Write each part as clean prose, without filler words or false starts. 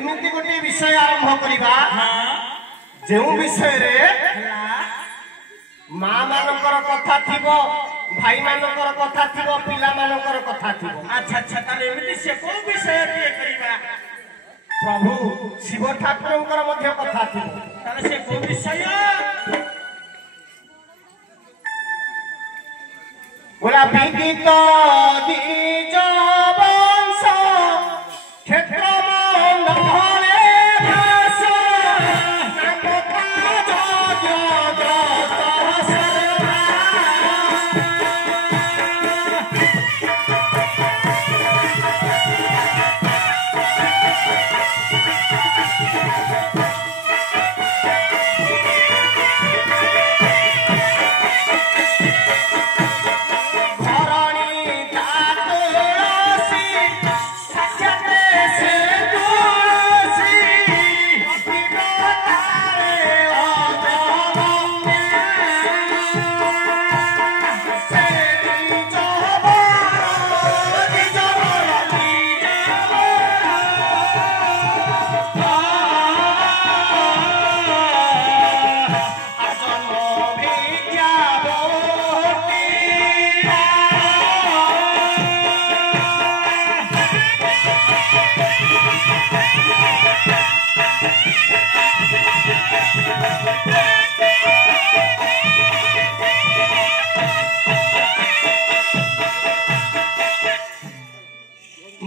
एमती गोटे विषय आरंभ करवा जो विषय रे माँ मानकर कथा थिबो भाई मानकर कथा थिबो पिला मानकर कथा थिबो। अच्छा अच्छा ताले एमती से को विषय रे करबा प्रभु शिव ठाकुरंकर मध्य कथा थिबो ताले से को विषय बोला विदित द्विज वंश क्षेत्र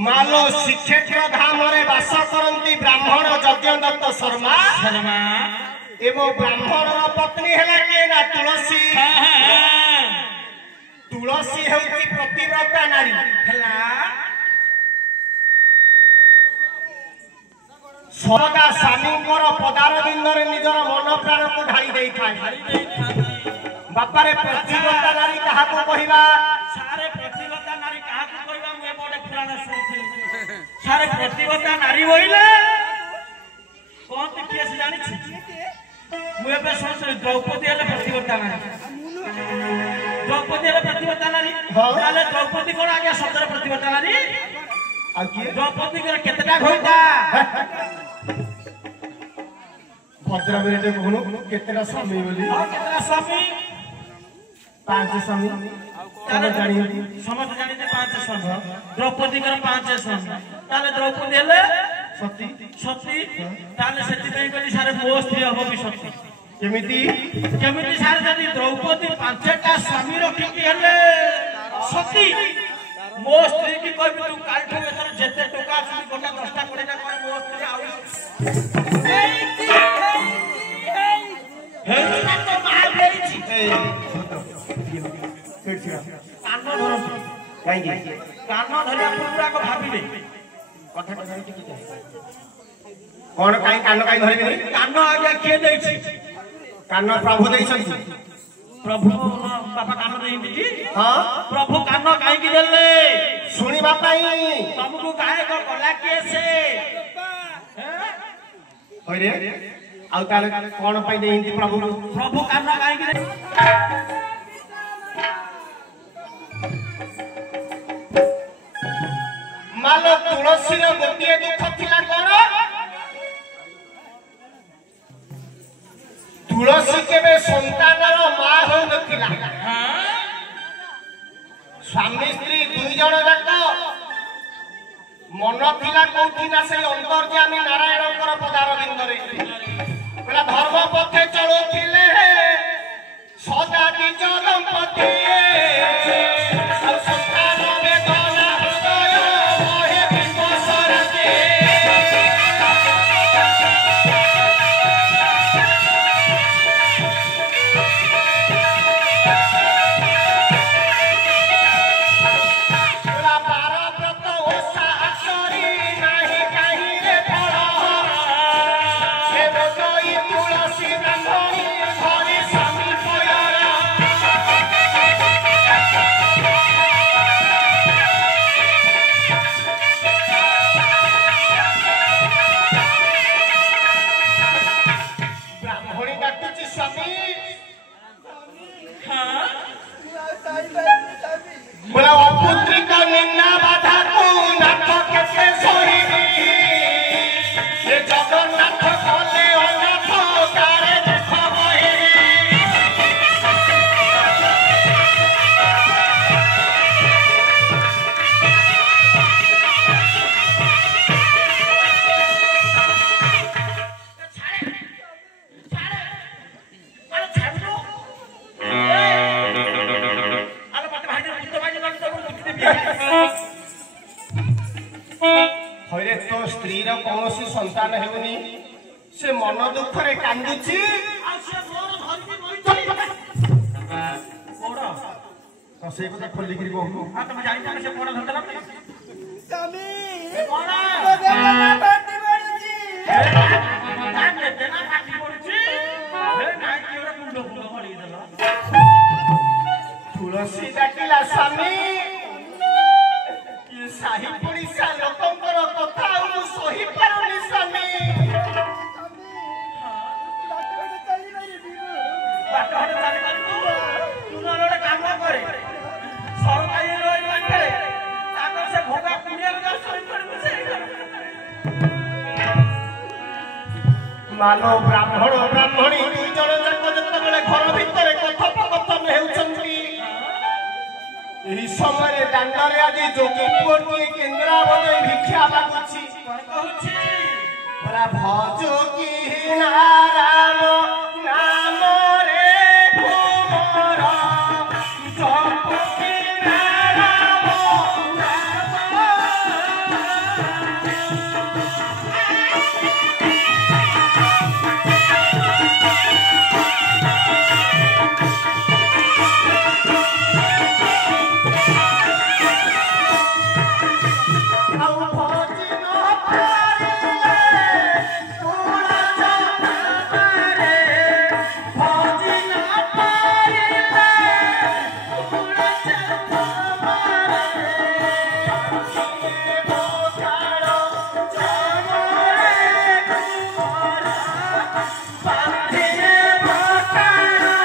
मालो श्रीक्षेत्र धाम बास करती ब्राह्मण यज्ञ दत्त शर्मा एवं ब्राह्मण पत्नी है किए ना तुलसी तुलसी होती प्रतिव्रता नारी सरदा स्वामी पदार बिंदर निजर मन प्राण को ढाई दे बापारे प्रतिव्रता नारी क्या कहवा सारे प्रतिव्रता नारी क्या कहवा मुझे बड़े पुराण शुणी सारे प्रतिव्रता नारी बोले कौन किए से जानी मुझे शुणी द्रौपदी है प्रतिव्रता नारी द्रौपदी है प्रतिव्रता नारी द्रौपदी कौन आज्ञा शब्द प्रतिव्रता नारी द्रौपदी केतटा घंटा भद्र बेटे कहूँ केतटा स्वामी बोली केतटा स्वामी 5 स्वामी समस्त जानी 5 स्वामी द्रौपदी 5 स्वामी ताले द्रौपदी हेले सती सती ताले सेति पई कहली सारे मो स्त्री हबो भी सती केमिति केमिति सारे जदी द्रौपदी 5टा स्वामी रखी हेले सती मो स्त्री की कहबी तू कालठो एतर जेते टका छी गोटा 10टा 20टा करे मो स्त्री आउ हे तो मार देछि कान धर कहीं कान धरिया पूरा को भाबिले कथा कथा टिकी जाय कोन काई कान काई धरिबे कान आज्ञा के दैछि कान प्रभु दैछथि प्रभु बापा कान देइछि हां प्रभु कान काई की देले सुनिबा पई तुमको गायक कला के से होइरे आउ ताले कोन पई देहिंती प्रभु प्रभु कारण काहे कि मालो तुलसी रो गोटिए दुख थिला कोन तुलसी केबे संतानर मां हो नथिला स्वामी स्त्री दुई जण जाक मन थिला कोठी ना से अंतर्यामी नारायणकर पदार बिंदरे बेला धर्म पथे चलुथिले सदा निज दंपति और संतान वेदना हृदय मोहे विपसरते बेला बार व्रत ओषा आचरी नाही काहि रे फल हे बेजई तुलसी ब्राह्मणी धरि स्वामी पयरा ब्राह्मणी डाकुची स्वामी बोला अपुत्रिक निंदा बाधा को नाथ केते सहिबी ये जगन्नाथ कले अनाथ तारे दुख बहिबी हरे तो स्त्री रो कौनसी संतान हेउनी से मन दुख रे कांदुची तो से को खोली करी कहू तुम जानि से कोण धरतला स्वामी कोण देवना पाटी बडुची देना पाटी पडुची हे नाइ कि ओरा मुंड फुल हळी देला तुलसी डाकिला स्वामी ये साही पड़िसा लोकंकर कथा मु सही पारुनी स्वामी बाଟ हटे चाली तू तू न ओडे काम करे सरकाई रोई बाटे ताकर से भोगा पुण्य का सही पड़बे से मानो ब्राह्मण ब्राह्मणी दुई जण जाक जतबेले घर भितरे कथोपकथन हेउचंती एही समय दांडरे आदि जोगी पुओटी केंद्रा बजे भिक्षा मागुची कहूची बोला भजो की नारायण नाम रे कुमार जप की नारायण नाम भज न पारिले तुला रे भज न पारिले तुला रे बोकारो जमरे कुमार पाथे बोकारो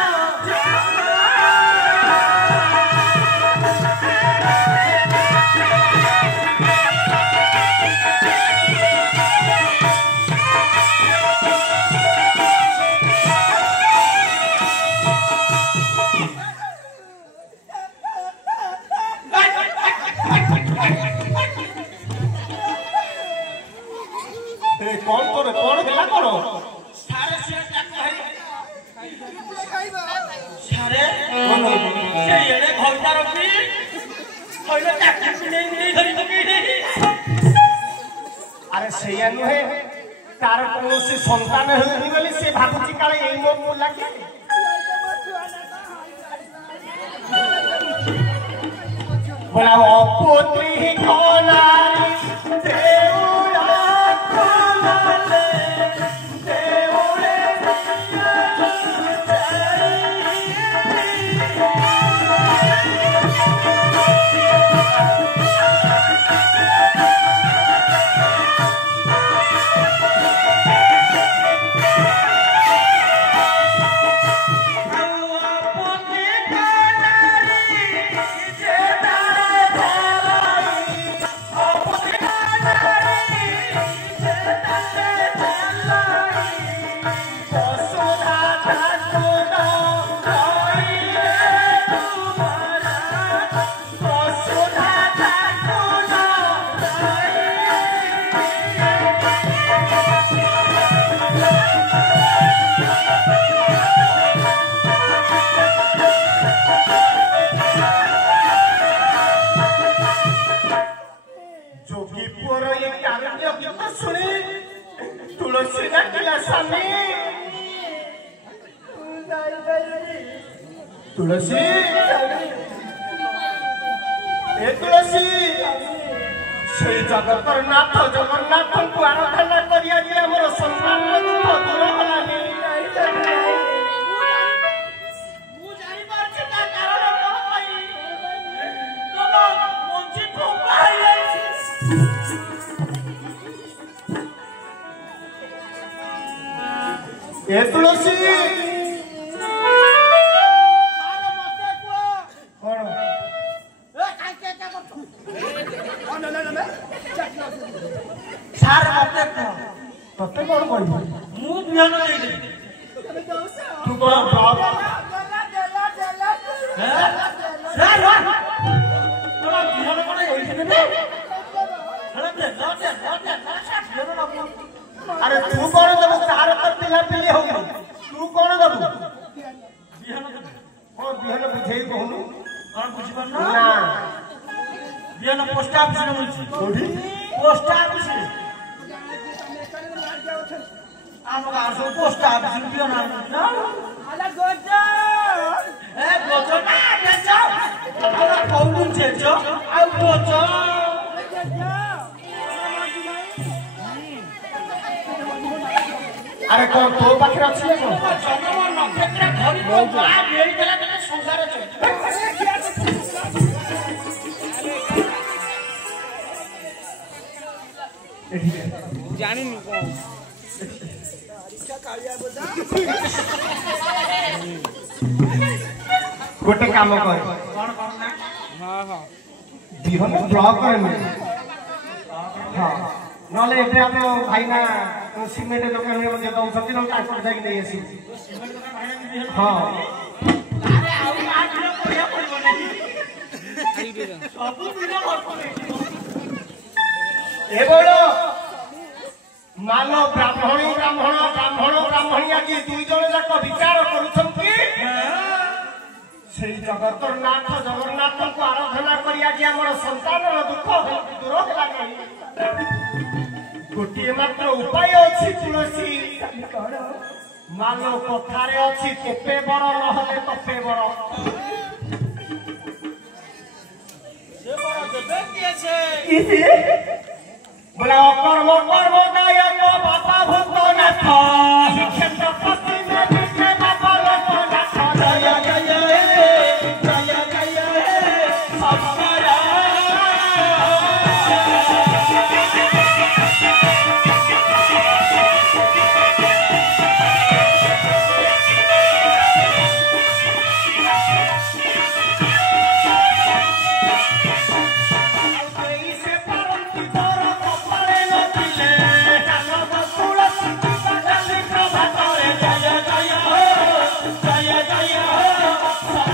ए कौन करे कौन गेला करो सारे से टाक है खाइबा सारे से एडे घरटा रखी कइले टाक नहीं धरी तकी अरे सेया नुहे तार कौनसी संतान हेउनी बोली से भाबुची काले एई मोर मुला के बोला अपुत्री कोनारी देउरा कोनाले देउरे तुलसी डाकिला स्वामी तुलसी ए तुलसी से जगतर नाथ जगन्नाथ को आराधना करिया दिया मोर संसार दुख दूर हलानी ମୁଁ ଜାଣିପାରୁଛି ତା କାରଣ କଣ ପାଇଁ ତମ ମଞ୍ଜି ଫୁଙ୍କା ହେଇଯାଇଛି ए तुलसी ସାର୍ ମତେ କହ तते कौन कहबो ମୁଁ ବିହନ ଦେଇଦେବି तू कौन बाप ସାର୍ ତୋର ବିହନ କଣ ଏଇଠି ଦେବେ ହେଲେ ଦେ ବିହନ ନବୁ अरे तू कौन दबो तार तो पिला पिली हो गई तू कौन दबो ବିହନ ଦେବେ कौन बिहन बुझेई कहनु କଣ ବୁଝିପାରୁନ ना ବିହନ ପୋଷ୍ଟ ଅଫିସରେ ମିଳୁଛି कोठी ପୋଷ୍ଟ ଅଫିସରେ ଆମ ଗାଁ ସବୁ ପୋଷ୍ଟ ଅଫିସରେ ବିହନ ଆଣୁଛନ୍ତି ନା ଏ ଗୋଜ ନା ଗେଜ ତୋର କୋଉଠୁ ଜେଜ ଆଉ ଗୋଜ अरे कौन तो पाखे अछि ना कौन ଜନ୍ମ ନକ୍ଷତ୍ର ଧରି ମୋ ମା ମିଳିଦେଲା ତତେ ସଂସାର ଚଳିବ ଜାଣିନି କଣ गोटे काम कर କଣ କରୁନା ହଁ ହଁ बिहन ब्लॉक करने हां नले एते आप भाई ना सीमेंट दुकान में जे दउ सती न ट्रांसपोर्ट जाई नहीं आसी ସିମେଣ୍ଟ ଦୋକାନ ଭାଇନା ବିହନ हां ଆରେ ଆଉ ମା ଦିନ ପଢିଆ ପଡିବ ନାହିଁ ସବୁ ଦିନ ଅଳ୍ପ ନେଇଯିବ ए बोलो मानो ब्राह्मणी ब्राह्मण ब्राह्मण ब्राह्मणी आज दुई जन जाक विचार करूछंती से जगतर नाथ जगन्नाथ को आराधना करी आज हमर संतान दुख दूर होला नहीं गोटे मात्र उपाय अछि तुलसी मानो कथारे अछि तोपे बर नहले तपे बर ସେ ବଡ ଦେବେ କିଏ ସେ बोला कर्म कर्म दायक बाबा भूतनाथ क्षेत्रपति में विष्णु बाबा लोकनाथ जय जय जय जय सबरा से परंती पर कपड़े नथिले चालक तुलसी जगली प्रभात रे जय जय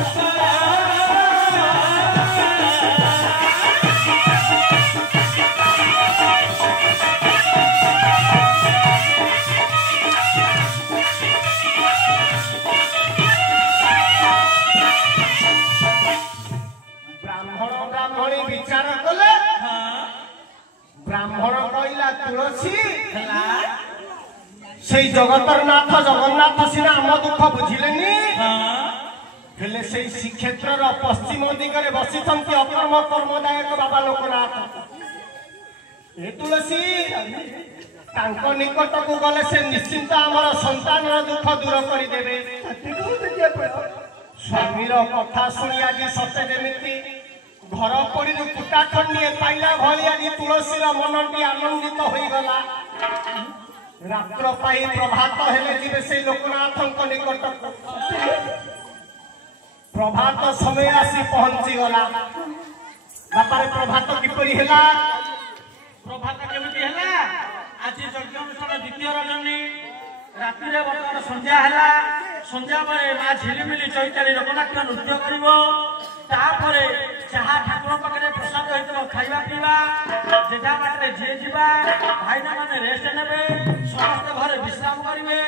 सबरा ब्राह्मण ब्राह्मणी विचार कले ब्राह्मण कहला तुलसी से जगतर नाथ जगन्नाथ सिना आम दुख बुझिलेनी हेले से श्रीक्षेत्र पश्चिम दिगरे बसी अकर्म कर्मदायक बाबा लोकनाथ ए तुलसी तांको निकट को गले से निश्चिंत आमर संतान दुख दूर करदेवे स्वामीर कथा शुणी आज सते जमी घर पड़ी कुटा खंडिए पाइला भली आज तुलसीर मनटी आनंदित हो गला रात्र पाई प्रभात हेले जीवे से लोकनाथ निकट प्रभात समय आसी पहुंची गला बापारे प्रभात किपरि हेला ପ୍ରଭାତ କେମିତି ହେଲା ଆଜି ଯଜ୍ଞ ଅନୁଷ୍ଠାନ ଦ୍ୱିତୀୟ ରଜନୀ ରାତିରେ ବର୍ତ୍ତମାନ ସନ୍ଧ୍ୟା ହେଲା ସନ୍ଧ୍ୟା ପରେ ମା ଝିଲିମିଲି ଚୈତାଳି ଲୋକନାଟ୍ୟ ନୃତ୍ୟ କରିବ ତାପରେ ଯାହା ଠାକୁର ପାଖରେ ପ୍ରସାଦ ହେଇଥିବ ଖାଇବା ପିଇବା ଯେଝା ବାଟରେ ଯିଏ ଯିବା ଭାଇନା ମାନେ ରେଷ୍ଟ ନେବେ ସମସ୍ତେ ଘରେ ବିଶ୍ରାମ କରିବେ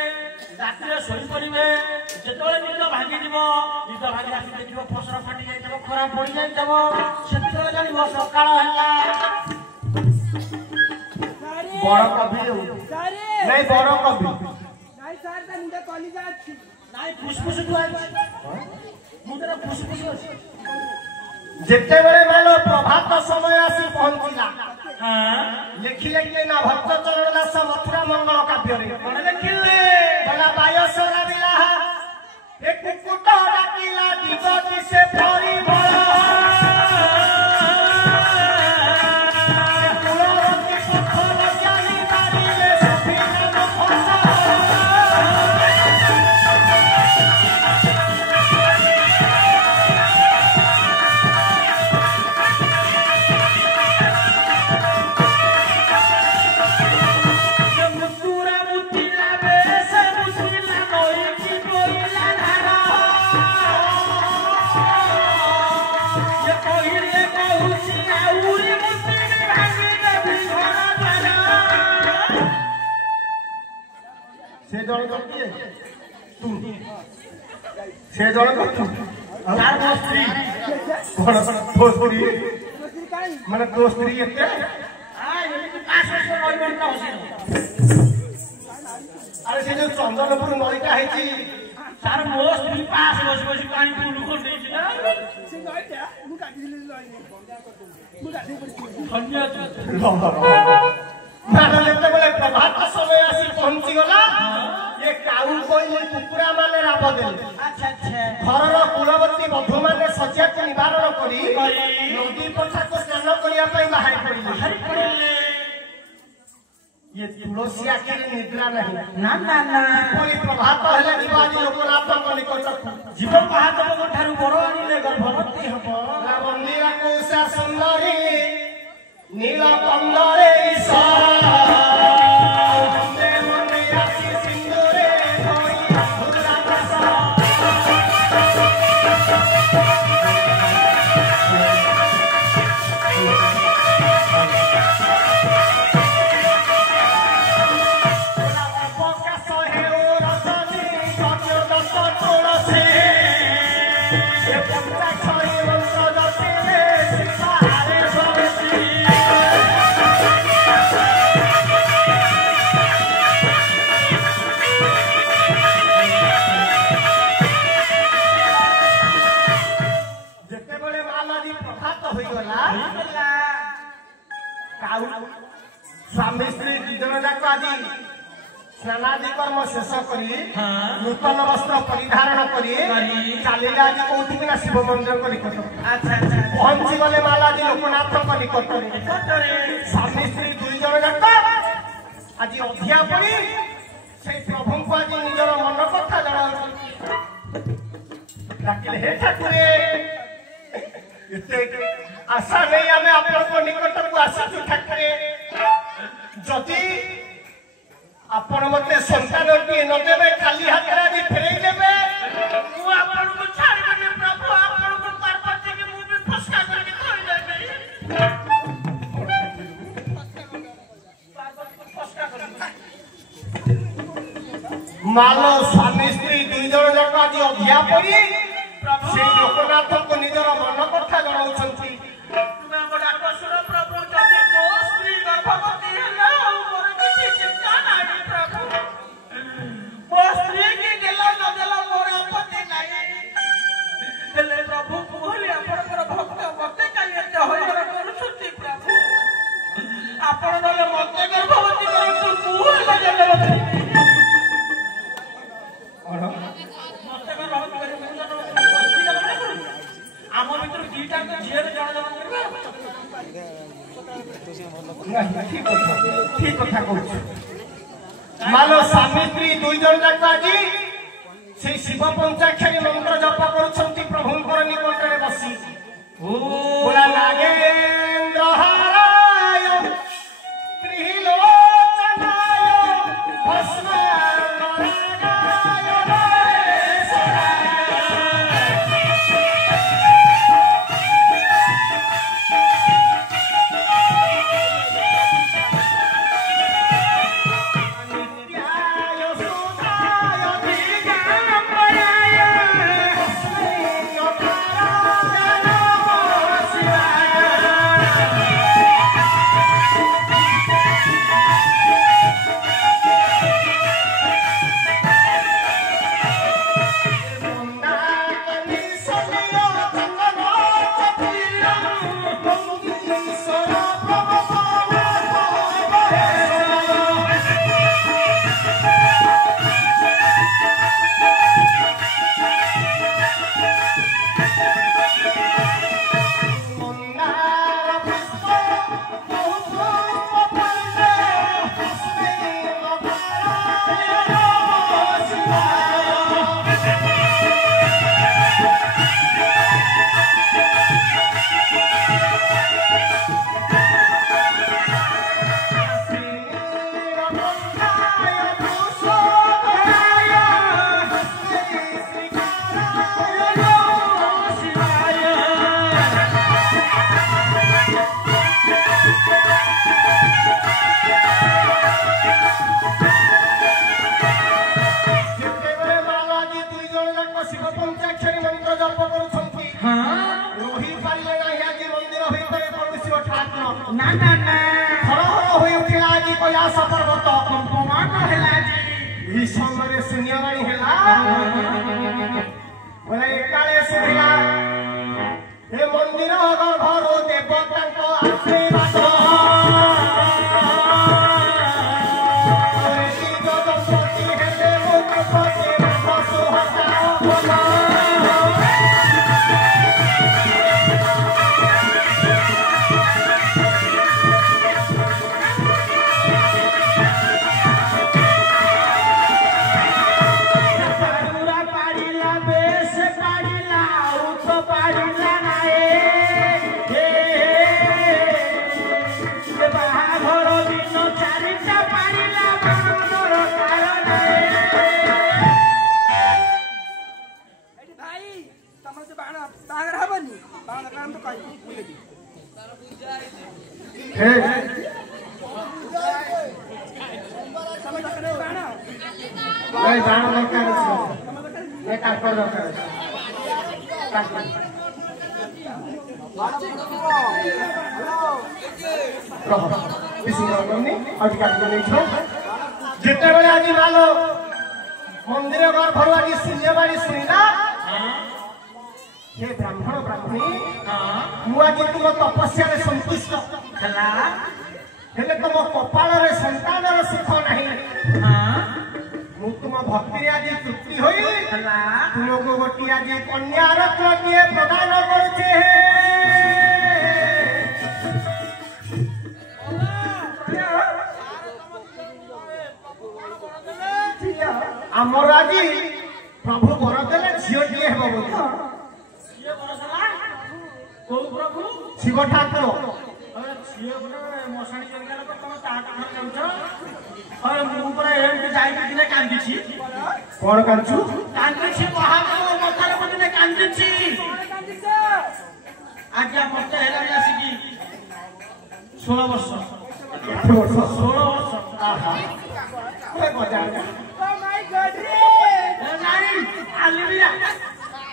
ରାତିରେ ଶୋଇପଡ଼ିବେ ଯେତେବେଳେ ନିଦ ଭାଙ୍ଗିଯିବ ନିଦ ଭାଙ୍ଗି ଆସି ଦେଖିବ ଫସଲ ଫାଟି ଯାଇଥିବ ଖରା ପଡ଼ି ଯାଇଥିବ ସେତେବେଳେ ଜାଣିବ ସକାଳ ହେଲା बड़ कवि ନାଇଁ ବଡ କବି ନାଇଁ ସାର୍ ତା ମୁଣ୍ଡ କଲିଜା ଅଛି। ନାଇଁ ଫୁସଫୁସ କୁ ଅଛି ମୁଣ୍ଡରେ ଫୁସଫୁସ ଅଛି। ଯେତେବେଳେ ମାଲ ପ୍ରଭାତ ସମୟ ଆସି ପହଞ୍ଚିଲା ହଁ ଲେଖିଲେ ନା ଭକ୍ତ ଚରଣ ଦାସ ମଥୁରା ମଙ୍ଗଳ କାବ୍ୟରେ କଣ ଲେଖିଲେ ଗଲା ବାୟସରା ବିଲାହା ଏ କୁକୁଟ ଡାକିଲା ଦିଗଟି ସେ ପରିମଳ କୁଳବତୀ ପଥର ଜାଣି ପାରିଲେ ସୁବିଧାନ ଫସଲ से जल करती है तू से जल कर तू ତାର ମୋ ସ୍ତ୍ରୀ कौन तो स्त्री କାଇଁ माने तो स्त्री एते ଏମିତି ପାସ୍ ବର୍ଷ ରହିବନି ତ ହସି अरे से जो चंदनपुर नईटा हेची ତାର ମୋ ସ୍ତ୍ରୀ ପାସ୍ ବସି ବସି ପାଣି ଫୁଲ କରିଦେଇଛି ନା ସେ ନଇଟା ମୁଁ କାଟିଥିଲି ନଇନି ମୁଁ କାଟି ପଡିଛି। ଧନ୍ୟବାଦ मानो लेते बोले प्रभात समय आसी पहुंची गला ये काऊ कोइले कुकुरा माने राब देले ଆଚ୍ଛା ଆଚ୍ଛା घरर कुलवती बधू माने सज्जा को निवारण करी नदी पछा को स्नान करिया पई बाहर पड़िले ଭାରି ପଡିଲେ ये तुलसी आखिर निद्रा नहीं ନା ନା ନା कोई प्रभात हेले जीवाजी लोकनाथ निकट ଜୀବ ମହାଦେବଙ୍କ ଠାରୁ ବର ଆଣିଲେ ଗର୍ଭବତୀ ହବ मन्दिरा को सा सुंदरी नील कंदरे ईशा वंदे मने आसी सिंदूरे कोई अधूरा प्रसा अवकाश हे ओ रजनी सत्य दत्त तुलसी ये पंचाक्षरी मंत्र जपिले सीतारे सरसी ଯେତେବେଳେ ମାଲାଦି ପ୍ରଭାତ ହୋଇଗଲା କାଉ ସ୍ୱାମୀ ସ୍ତ୍ରୀ ଦି ଜଣ ଯାକ ଆଜି ସ୍ନାନାଦି କର୍ମ ଶେଷ କରି ନୂତନ ବସ୍ତ୍ର ପରିଧାରଣ କରି ଚାଲିଲେ ଆଜି କୋଉଠିକି ନା ଶିବ ମନ୍ଦିରଙ୍କ ନିକଟ ଆଚ୍ଛା ଆଚ୍ଛା ପହଞ୍ଚି ଗଲେ ମାଲାଦି ଲୋକନାଥଙ୍କ ନିକଟରେ ସ୍ୱାମୀ ସ୍ତ୍ରୀ ଦୁଇ ଜଣ ଯାକ ଆଜି ଅଧିଆ ପଡ଼ି ସେଇ ପ୍ରଭୁଙ୍କୁ ଆଜି ନିଜର ମନ କଥା ଜଣାଉଛନ୍ତି ଡାକିଲେ ହେ ଠାକୁରେ ଏତେ ଆଶା ନେଇ ଆମେ ଆପଣଙ୍କ ନିକଟକୁ ଆସିଛୁ ଠାକୁରେ ଯଦି ଆପଣ ମତେ ସନ୍ତାନଟିଏ ନଦେବେ ଖାଲି ହାତରେ ଆଜି ଫେରେଇ ଦେବେ ମୁଁ ଆପଣଙ୍କୁ ଛାଡ଼ିବିନି ପ୍ରଭୁ ଆପଣଙ୍କୁ ପାର୍ବତୀକି ମୁଁ ବି ଫସ୍କା କରିକି ଧରିଦେବି ପାର୍ବତୀକୁ ଫସ୍କା କରିବି ମାଲ ସ୍ୱାମୀ ସ୍ତ୍ରୀ ଦୁଇ ଜଣ ଯାକ ଆଜି ଅଧିଆ ପଡ଼ି ସେଇ ଲୋକନାଥଙ୍କୁ ନିଜର ମନ କଥା ଜଣାଉଛନ୍ତି ତୁମେ ଆମ ଡାକ ଶୁଣ ପ୍ରଭୁ ଯଦି ମୋ ସ୍ତ୍ରୀ ଗର୍ଭବତୀ ହେଲା ଆଉ ମୋର କିଛି ଚିନ୍ତା ନାହିଁ ପ୍ରଭୁ ମୋ ସ୍ତ୍ରୀ କି ଦେଲ ନ ଦେଲ ମୋର ଆପତ୍ତି ନାହିଁ ହେଲେ ପ୍ରଭୁ କୁହଲି ଆପଣଙ୍କର ଭକ୍ତ ମତେ କାଲି ଏତେ ହଇରାଣ କରୁଛନ୍ତି ପ୍ରଭୁ ଆପଣ ନହେଲେ ମତେ ଗର୍ଭବତୀ କରନ୍ତୁ ମୁଁ ହେଲେ ଗର୍ଭବତୀ ମତେ ଗର୍ଭବତୀ କରିବେ ମୁଁ ଜନ୍ମ ଆମ ଭିତରୁ ଦିଟା ଝିଅରେ ଜଣ ଜଣ କରିବେ ଠିକ କଥା କହୁଛୁ ମାଲ ସ୍ୱାମୀ ସ୍ତ୍ରୀ ଦୁଇ ଜଣ ଯାକ ଆଜି ସେଇ ଶିବ ପଞ୍ଚାକ୍ଷରୀ ମନ୍ତ୍ର ଜପ କରୁଛନ୍ତି ପ୍ରଭୁଙ୍କର ନିକଟରେ ବସି ପୁରା ନାଗେନ୍ଦ୍ର ହାରାୟ ତ୍ରିଲୋଚନାୟ ଭାଇ ବାଣ ଦରକାର ଅଛି ଏ କାକର ଦରକାର ଅଛି ଯେତେବେଳେ ଆଜି ମାଲ ମନ୍ଦିର ଘର ଆଜି ଶୂନ୍ୟବାଣୀ ଶୁଣିଲା हे ब्राह्मण ब्राह्मणी मु आज तुम तपस्या संतुष्ट ହେଲା हेले तुम कपाल संतान सुख नहीं मु तुम भक्ति आज तृप्ति होई ହେଲା तुमको गोटी आज कन्या रत्न किए प्रदान करुचे आमर आज प्रभु वर देले झीओटीए हेबो बोली शिव ठाकुर मशाणी जगह लोक तुम ता कथा जाउछ अरे मु पर एमती जाई दिने कांदिछि कौन कांचू कांदिछि महादेव मथार मने कांदिछि आज्ञा मते हेला आसीकी 16 वर्ष 16 वर्ष आहा ओए बजा Oh my God, रे! नाही आलिबिया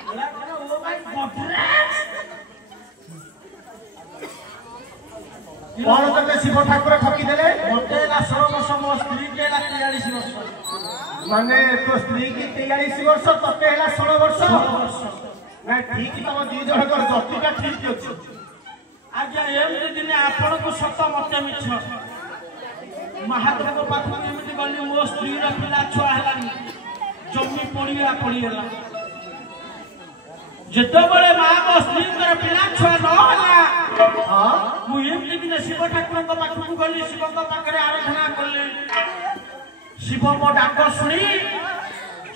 ओला ओ भाई बटरे कौन तके शिव ठाकुर ठकी देले मते ला 16 वर्ष मो स्त्री के ला 43 वर्ष माने तो स्त्री की 43 वर्ष तते हैला 16 वर्ष ना ठीक तम दी जण कर जतिटा ठीक अछि आज्ञा एमती दिने आपण को सत मते मिछ महादेव को पाखु एमती गली मो स्त्री रा पिला छुआ हलानी जम्मी पड़ीला जेतेबेले मां को स्त्री कर पिला छुआ न होला हां मु एमती दिने शिव ठाकुर को पाखु गली शिव को पाखरे आराधना करले शिव मो डाक सुनी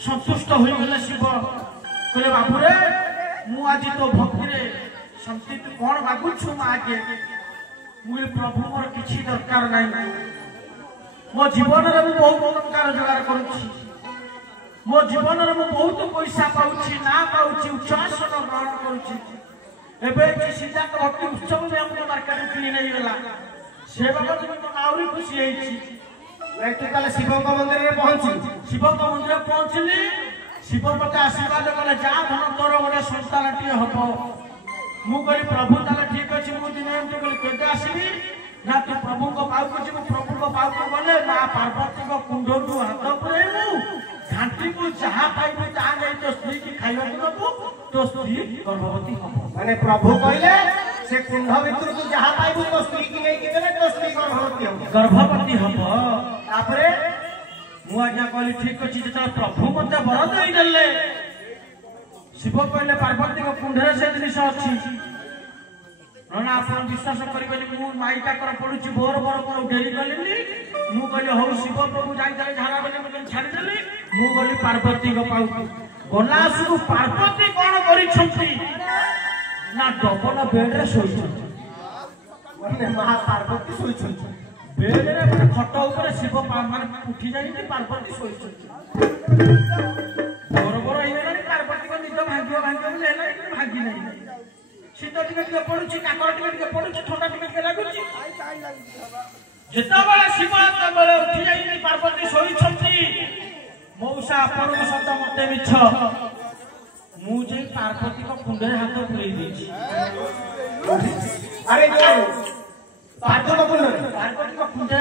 संतुष्ट होई गेले शिव कहले बाबू रे मु आज तो भक्ति रे संतुष्ट कोन बागु छु मागे मु प्रभु मोर किछि दरकार नै मो जीवन रे मु बहुत दरकार जोगार करूछि मो जीवन रे मु बहुत पैसा पाउछि ना पाउछि उच्चासन ग्रहण करूछि एबे कि सीधा तो भक्ति उत्सव में हमको मार्केट किनी नै गेला से बाबा जी तो आउरी खुशी हेछि नै तू काले शिव को मंदिर रे पहुंची शिव को मंदिर पहुंचली शिव मते आशीर्वाद कले जा धन तोर गोटे संतानटी हबो मु कहि प्रभु ताले ठीक अछि मु दिन एमती कहि केते आसीबी ना तू प्रभु को पाउ कुछ मु प्रभु को पाउ को गले मां पार्वती को कुंड तू हाथ पुरेमु घांटी को जहा पाइबु ता नै तो स्त्री की खाइबा दबु तो स्त्री गर्भवती हबो माने प्रभु कहले से कुंड भितर तू जहा पाइबु तो स्त्री की नै कि देले तो स्त्री गर्भवती हबो तापरे मु आज्ञा कहली ठीक अछि जे प्रभु मते वर देई देले शिव कहले पार्वती को कुंडरे से जिनिस अछि नना आपण विश्वास करिबेनी मु माईका कर पडुची भोर भोर को डेरी गलिनी मु कहले हो शिव प्रभु जाई जाई झारा बने मते छाडी देली मु गली पार्वती को पाउ गला सुनु पार्वती कोन करि छथि ना डबल बेड रे सोई छथि माने महा पार्वती सोई छथि बेड रे माने खट ऊपर शिव माने उठी जाई पार्वती सोई छथि भोर भोर आइले पार्वती को निज भाग्य ले ले भागी नहीं शीत टिके पडुची काकर टिके पडुची ठंडा टिके लागुची जेताबेले शिव तबेले उठी जाई पार्वती सोई छथि मौसा आपण को सत मते मिछ मु जे पार्वती को कुंडे हाथ पुरई देछि अरे जो पार्वती को कुंडे पार्वती को कुंडे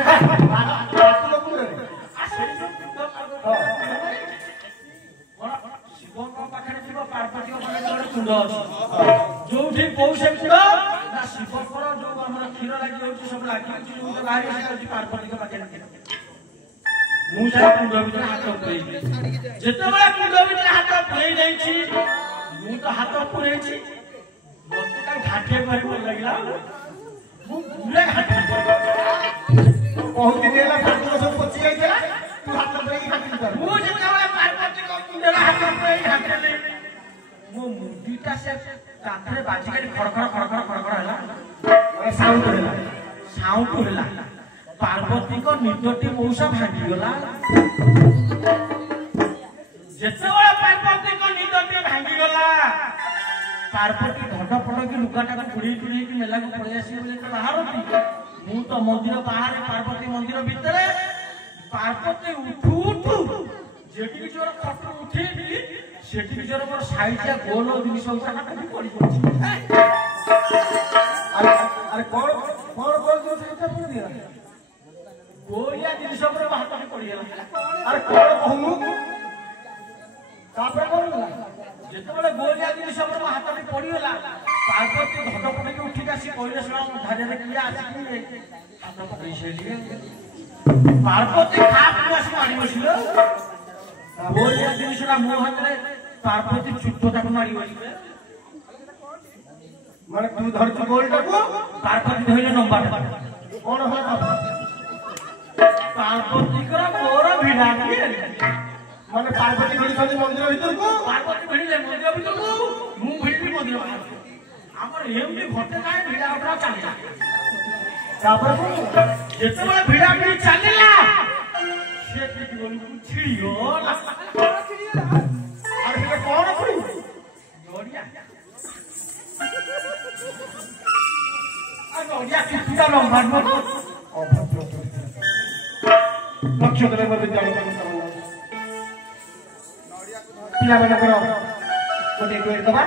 शिव को पाखरे शिव पार्वती को कुंड अछि जोठी पौसे कुंड ना शिव पर जो हमर क्षीर लागि होछि सब लागि जो बाहरी से पार्वती को पाखरे मु जा कुंड भीतर हाथ पुरई जेतेबेले कुंड भीतर हाथ पुरई देछि मु तो हाथ पुरई छी मते का घाटे पर लागला मु पूरे घाटे बहुत दिन होला ठाकुर सब पची जाइछला तू हाथ पुरई घाटे कर मु जेतेबेले पार्वती को कुंडे हाथ पुरई घाटे मो मुंडीटा से काथरे बाजी के खड़खड़ होला साउंड होला पार्वती को निदटी मौसा भांगी गला जेतेबेले पार्वती को निदटी भांगी गला पार्वती ढड पड़ की लुगाटा को पुड़ी पुड़ी की मेला को पड़े आसी बोले तो बाहर मु तो मंदिर बाहर पार्वती मंदिर भीतर पार्वती उठू उठू जेठी जोर खट उठेबी सेठी जोर मोर साइड या गोल दिन संसार का भी पड़ी पड़ी अरे कौन कौन बोल दो सेटा पड़ दिया गोलिया दिन सब रे हाथ में पड़ी गेला अरे कौन कहूं तापर कौन गला जेतेबेले गोलिया दिन सब रे हाथ में पड़ी गेला पार्वती घट पड़ के उठी आसी कहले सुना धारे रे किया आसी हाथ पकड़ी से पार्वती खाप बस मारी बसिलो गोलिया दिन सुना मुंह हाथ रे पार्वती चुट्टो तक मारी बसिलो माने तू धरछ गोलटा को पार्वती धइले नंबर कौन होला पार्वती करा मोर भिड़ा के माने पार्वती गड़ी छथि मंदिर भीतर को पार्वती भिड़िले मंदिर भीतर को मु भिड़ी मंदिर बाहर हमर एमडी घटे काय भिड़ा उठा चलिला तापर को जेतेबेले भिड़ा भिड़ी चलिला से ठीक बोली छिड़ियो अरे ये कौन पड़ी नोडिया नोडिया कितना लंबा मत लक्ष्य करे मत जानो पिला माने करो कोटे कोइ दबा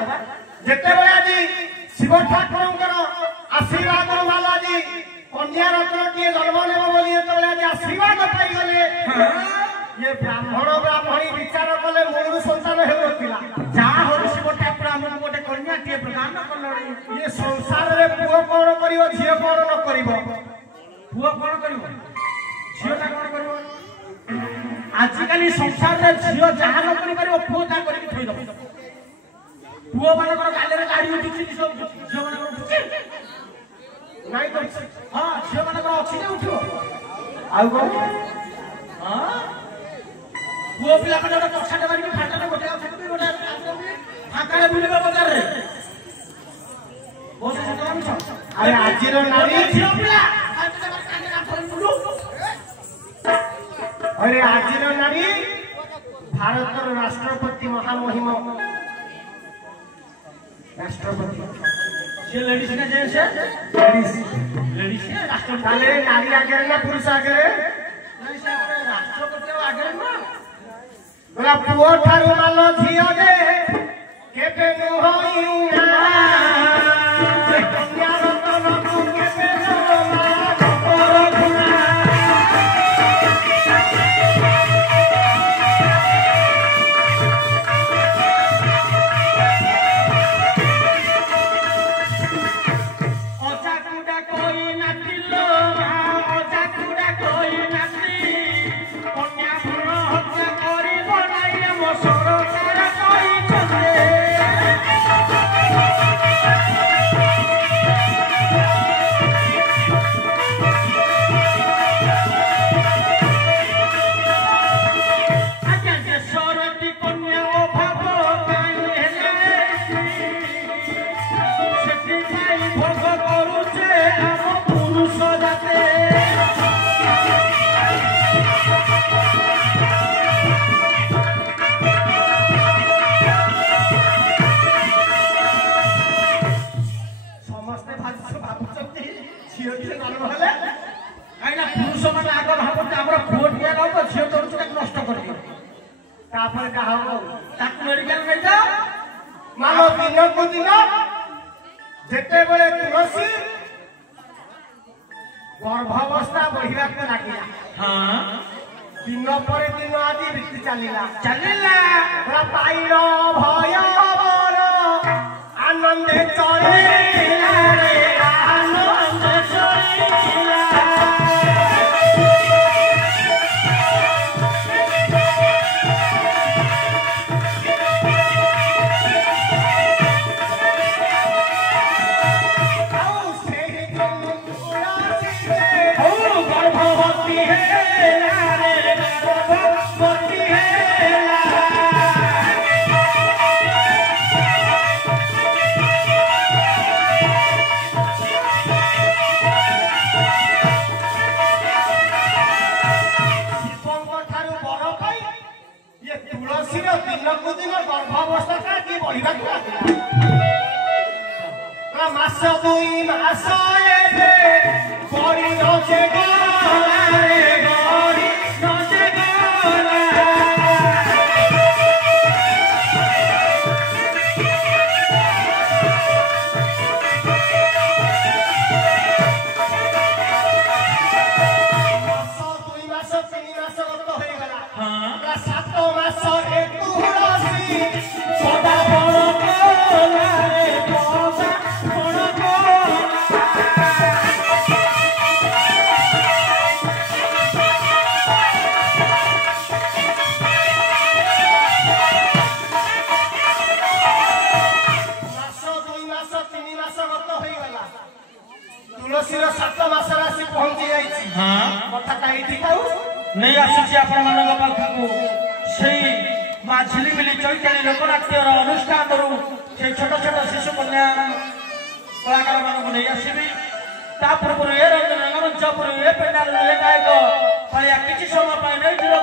जेते बळे आजी शिव ठाकुरंकर आशीर्वाद माला जी कन्या रत्न के जन्म लेबो बोली तो आजी आशीर्वाद पाई गले ये ब्राह्मणी विचार कले मूल संतान हेउतिला जा हो शिव ठाकुर हमन गोटे कन्या के प्रदान करलड़ी ये संसार रे पुओ कोन करिवो झियो कोन न करिवो पुओ कोन करिवो झियो ता कोन करिवो आजिकाली संसार रे झियो जहा न करि परिवो पुओ ता करि थई दबो पुओ मानकर गाले रे गाड़ी उठिछि सब झियो मानकर उठिछि नाही तो हां झियो मानकर अछि ने उठियो आउ कोन हां पुओ पिला माने कछाटे मारि फाटा गोटे अछते गोटे फाटा रे बुलेबे बजार रे बोसे सतरा मिछ अरे आजिर नारी झियो पिला फाटा मारि काने ना थोइ मुलु अरे आजिर नारी भारतर राष्ट्रपति महामहिम राष्ट्रपति से लेडीज ने जैसे लेडीज से राष्ट्रपति ताले नारी आगे ना पुरुष आगे नहीं से राष्ट्रपति आगे ना बोला पुओ ठारू मालो झियो दे केबे नु होइना कन्या रतन तू केबे नु मा खबर गुना ओजा कुडा कोई नातिलो ओजा कुडा कोई नाति कन्या भ्रूण हत्या करी बनाई मो सरकार कोई छते मानो दिन को दिन जेते बळे तुलसी गर्भावस्था बढ़िया के लागिला हाँ दिन पर दिन आदि बीती चलिला चलिला पूरा पाइलो भय बर आनंदे चलिला रे आनंदे चलिला मास दुई मास एबे गरी नचे गारे गरी ପୁରା 7 ମାସ ଏ ତୁଳସୀ ସଦା ବଣ କୋଲାରେ ପଦା ବଣ କୋଲା ମାସ 2 ମାସ 3 ମାସ ଗତ ହେଇଗଲା ତୁଳସୀର 7 ମାସରେ ଆସି ପହଞ୍ଚି ଯାଇଛି କଥାଟା ଏଇଠି ଥାଉ ନେଇ ଆସୁଛି ଆପଣମାନଙ୍କ ପାଖକୁ ସେଇ ମା ଝିଲିମିଲି ଚୈତାଳି ଲୋକନାଟ୍ୟର ଅନୁଷ୍ଠାନରୁ ସେଇ ଛୋଟ ଛୋଟ ଶିଶୁ କନ୍ୟା କଳାକାରମାନଙ୍କୁ ନେଇ ଆସିବି ତା ପୂର୍ବରୁ ଏ ରଙ୍ଗମଞ୍ଚ ପୂର୍ବରୁ ଏ ପେଣ୍ଡାଲରୁ ଏ ଗାୟକ ପାଳିଆ କିଛି ସମୟ ପାଇଁ ନେଇଯିବ